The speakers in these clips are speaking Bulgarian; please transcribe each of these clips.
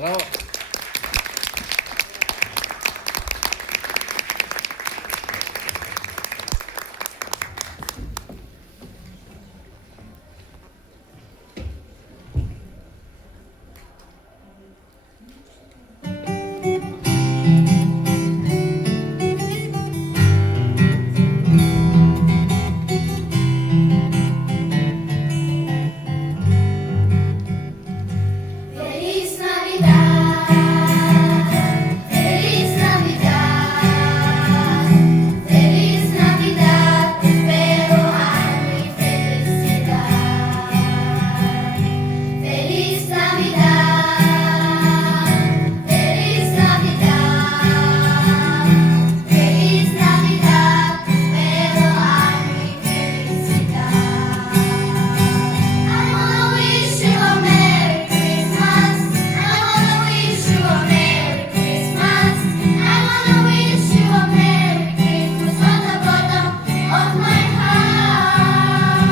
Браво! Feliz Navidad, Feliz Navidad, Feliz Navidad, espero año y felicidad. Feliz Navidad, Feliz Navidad, Feliz Navidad, espero año y felicidad. I wanna wish you a Merry Christmas. I wanna wish you a Merry Christmas. I wanna wish you a Merry Christmas from the bottom of my heart.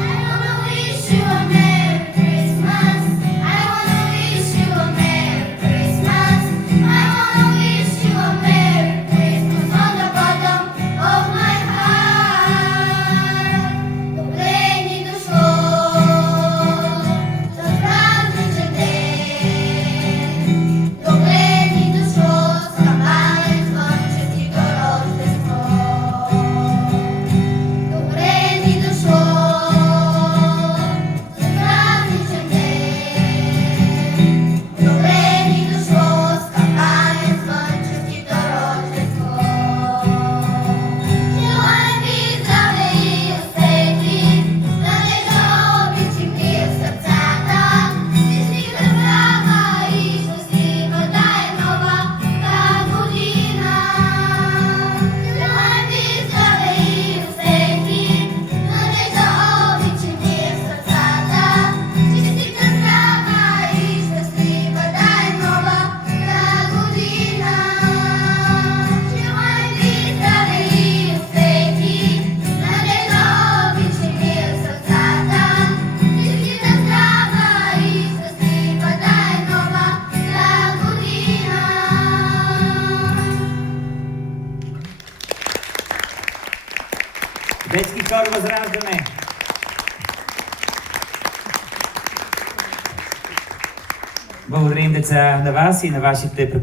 I wanna wish you a Merry Christmas. I wanna wish you a Merry Christmas. I wanna wish you a Merry Christmas from the bottom of my heart. Добрені душу, що справжній день. Добрені душу, скапали творчості до Рождество. Добрені душу, що справжній день. Добрені душу, скапали творчості до Рождество. Желаю здравия и успехи, надежда, обич и мир в сердцата. Щастлива, здрава и щастлива да е нова та година. Желаю здравия и успехи, надежда, обич и мир в сердцата. Щастлива, здрава и щастлива да е нова та година. Желаю здравия и успехи, надежда, обич и мир в сердцата. Щастлива, здрава и щастлива да е нова та година. Детски хор Възраждане. Благодарим, деца, на вас и на вашите преподаватели.